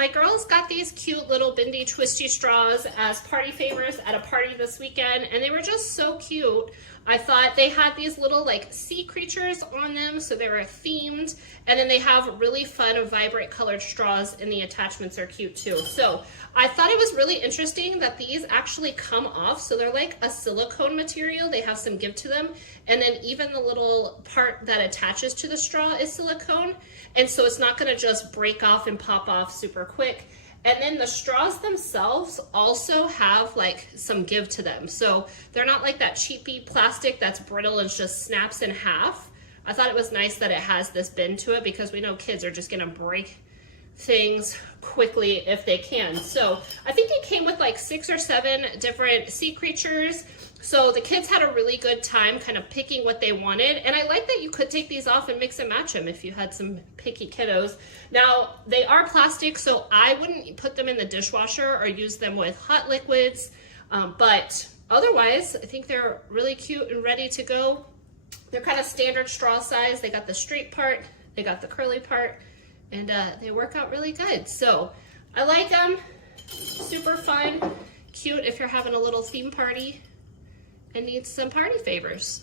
My girls got these cute little bendy twisty straws as party favors at a party this weekend, and they were just so cute. I thought they had these little like sea creatures on them, so they were themed, and then they have really fun vibrant colored straws, and the attachments are cute too. So I thought it was really interesting that these actually come off, so they're like a silicone material. They have some give to them, and then even the little part that attaches to the straw is silicone, and so it's not going to just break off and pop off super quick. And then the straws themselves also have like some give to them. So they're not like that cheapy plastic that's brittle and just snaps in half. I thought it was nice that it has this bend to it because we know kids are just gonna break things quickly if they can. So I think it came with like 6 or 7 different sea creatures. So the kids had a really good time kind of picking what they wanted. And I like that you could take these off and mix and match them if you had some picky kiddos. Now, they are plastic, so I wouldn't put them in the dishwasher or use them with hot liquids. But otherwise, I think they're really cute and ready to go. They're kind of standard straw size. They got the straight part, they got the curly part, and they work out really good. So I like them, super fun, cute if you're having a little theme party and need some party favors.